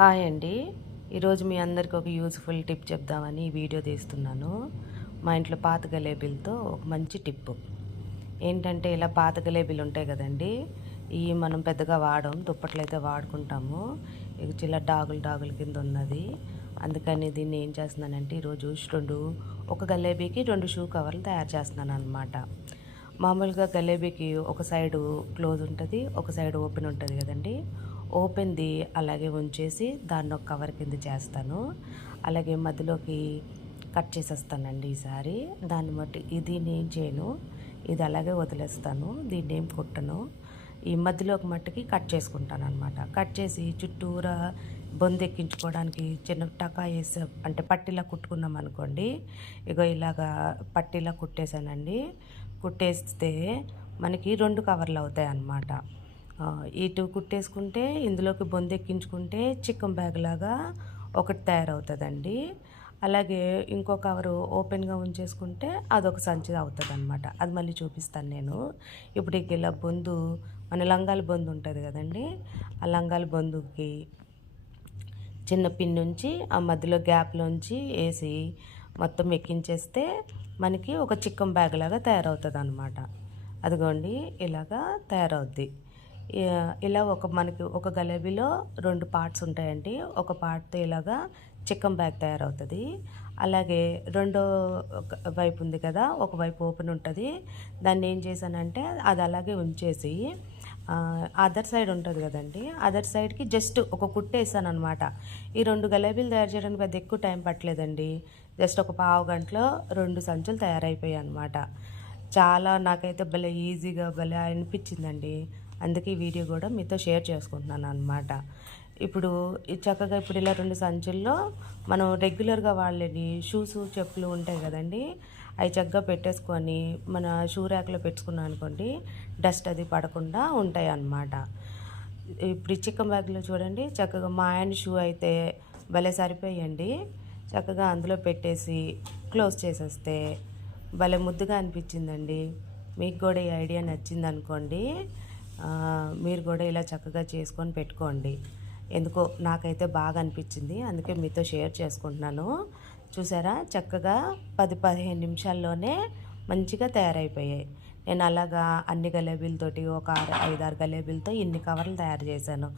Hi అండి. ఈరోజు మీ అందరికి ఒక యూజ్ఫుల్ టిప్ చెప్దామని ఈ వీడియో తీస్తున్నాను. మా ఇంట్లో పాత గలేబీలతో ఒక మంచి టిప్పు ఏంటంటే, ఇలా పాత గలేబీలు ఉంటాయి కదండి, ఇవి మనం పెద్దగా వాడం, దుప్పట్లు అయితే వాడుకుంటాము. ఇది చిల్ల డాగులు డాగుల కింద ఉన్నది. అందుకని దీన్ని ఏం చేస్తున్నానంటే, ఈరోజు ఒక గలేబీకి 2 షూ కవర్లు తయారు చేస్తున్నాను అనమాట. మామూలుగా గలేబీకి ఒక సైడు క్లోజ్ ఉంటుంది, ఒక సైడ్ ఓపెన్ ఉంటుంది కదండి. ఓపెన్‌ది అలాగే ఉంచేసి దాన్ని ఒక కవర్ కింద చేస్తాను. అలాగే మధ్యలోకి కట్ చేసేస్తానండి ఈసారి. దాన్ని బట్టి దీన్నేం చేయను, ఇది అలాగే వదిలేస్తాను. దీన్నేం కుట్టను. ఈ మధ్యలోకి మట్టికి కట్ చేసుకుంటాననమాట. కట్ చేసి చుట్టూరా బొందెక్కించుకోవడానికి చిన్న టకా ఏసా అంటే పట్టీలా కుట్టుకున్నామనుకోండి. ఇగో ఇలాగా పట్టీలా కుట్టేసానండి. కుట్టేస్తే మనకి 2 కవర్లవుతాయన్నమాట. ఇటు కుట్టేసుకుంటే ఇందులోకి బొందెక్కించుకుంటే చికెన్ బ్యాగ్ లాగా ఒకటి తయారవుతుందండి. అలాగే ఇంకో కవరు ఓపెన్‌గా ఉంచేసుకుంటే అదొక సంచి అవుతదనమాట. అది మళ్ళీ చూపిస్తాను నేను. ఇప్పుడు ఇలా బొందు మన లంగాల బొందు ఉంటది గదండీ! ఆ లంగాల బొందుకి చిన్న పిన్నుంచి ఆ మధ్యలో గ్యాప్‌లోంచి ఏసి మొత్తం ఎక్కించేస్తే మనకి ఒక చికెన్ బ్యాగ్ లాగా తయారవుతదనమాట. అదిగోండి ఇలాగా తయారవుద్ది. ఇలా మనకి ఒక గలేబీలో 2 పార్ట్స్ ఉంటాయండి. ఒక పార్ట్‌తో ఇలాగా చికెన్ బ్యాగ్ తయారవుతది. అలాగే రెండో వైపు ఉంది కదా! ఒకవైపు ఓపెన్ ఉంటది. దాన్ని ఏం చేశానంటే అది అలాగే ఉంచేసి అదర్ సైడ్ ఉంటది కదండీ! అదర్ సైడ్‌కి జస్ట్ ఒక కుట్టేసాననమాట. ఈ 2 గలేబీలు తయారు చేయడానికి పెద్ద ఎక్కువ టైం పట్టలేదండి. జస్ట్ ఒక పావు గంటలో 2 సంచులు తయారైపోయాయన్నమాట. చాలా నాకైతే భలే ఈజీగా భలే అనిపించిందండి. అందుకే ఈ వీడియో కూడా మీతో షేర్ చేసుకుంటున్నాను అనమాట. చక్కగా ఇలా 2 సంచుల్లో మనం రెగ్యులర్‌గా వాడలేని చెప్పులు ఉంటాయి కదండీ! అవి చక్కగా పెట్టేసుకొని మన షూ ర్యాక్‌లో పెట్టుకున్నాం అనుకోండి, డస్ట్ అది పడకుండా ఉంటాయన్నమాట. ఇప్పుడు ఈ చికెన్ బ్యాగ్‌లో చూడండి, చక్కగా మా ఆయన షూ అయితే భలే సరిపోయాయండి. చక్కగా అందులో పెట్టేసి క్లోజ్ చేసేస్తే భలే ముద్దుగా అనిపించిందండి. మీకు కూడా ఈ ఐడియా నచ్చిందనుకోండి, మీరు కూడా ఇలా చక్కగా చేసుకొని పెట్టుకోండి. ఎందుకో నాకైతే బాగా అనిపించింది, అందుకే మీతో షేర్ చేసుకుంటున్నాను. చూసారా, చక్కగా 10-15 నిమిషాల్లోనే మంచిగా తయారైపోయాయి. నేను అలాగా అన్ని గలేబీలతోటి ఒక 5-6 గలేబీలతో ఇన్ని కవర్లు తయారు చేశాను.